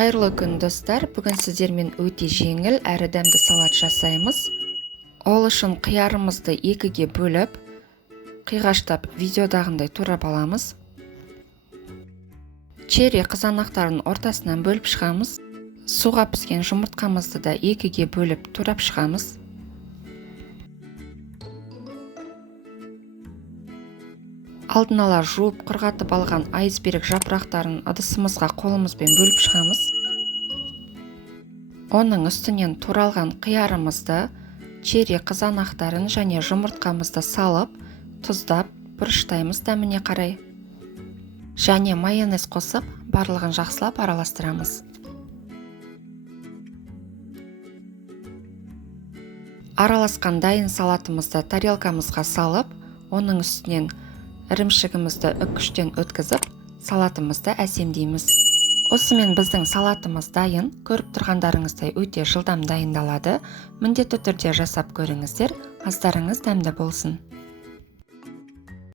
Қайырлы күн достар, бүгін сіздермен өте жеңіл әрі дәмді салат жасаймыз. Ол үшін қиярымызды екіге бөліп, қиғаштап видеодағындай турап аламыз. Черри қызанақтарын ортасынан бөліп шығамыз. Суға піскен жұмыртқамызды да екіге бөліп турап шығамыз. Алдын ала жуып құрғатып алған айсберг жапырақтарын ыдысымызға қолымызбен бөліп шығамыз. Оның үстінен туралған қиярымызды, черри қызанақтарын және жұмыртқамызды салып, тұздап, бұрыштаймыз дәміне қарай. Және майонез қосып, барлығын жақсылап араластырамыз. Араласқан дайын салатымызды тарелкамызға салып, оның үстінен ірімшігімізді үккіштен өткізіп, салатымызды әсемдейміз. Осымен біздің салатымыз дайын, көріп тұрғандарыңыздай өте жылдам дайындалады. Міндетті түрде жасап көріңіздер, астарыңыз дәмді болсын.